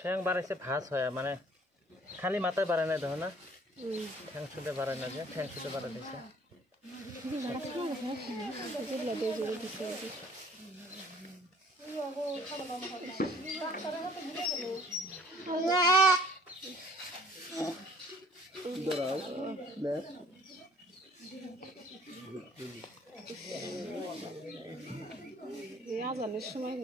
ঠ্যাং বাড়াইছে ভাস হয় মানে খালি মাথায় বাড়ায় না দেখো না ঠ্যাং শুধু বাড়ায় না যে ঠ্যাং শুধু বাড়াই দিছে আজানের সময়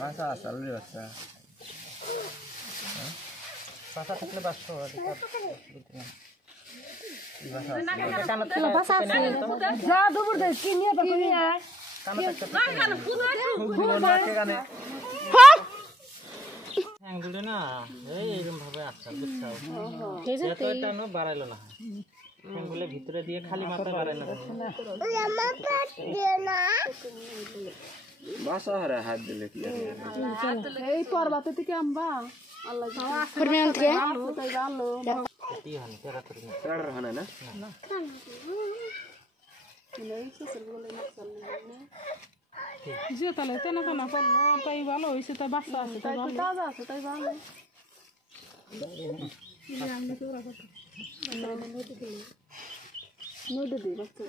বাসা আসল রে বাসা বাসা থাকলে বাসা যা দুপুর দেখ কি নিয়ে তো নিয়ে ঠ্যাং দুলে না এইরকম ভাবে আচ্ছা বুঝছাও এত টানো বাড়াইলো না ঠ্যাং গুলো ভিতরে দিয়ে খালি মাথা বাড়ায় না বাসা হারে হাত দিলে কি এই পর্বতে থেকে আম্বা আল্লাহ তাই ভালো কি হানি তেরা করি না তেরা হানে না যে তাহলে তেনা কেনা করলো তাই ভালো হয়েছে তাই বাচ্চা আছে তাই তাজা আছে তাই ভালো নদী দিই বাচ্চা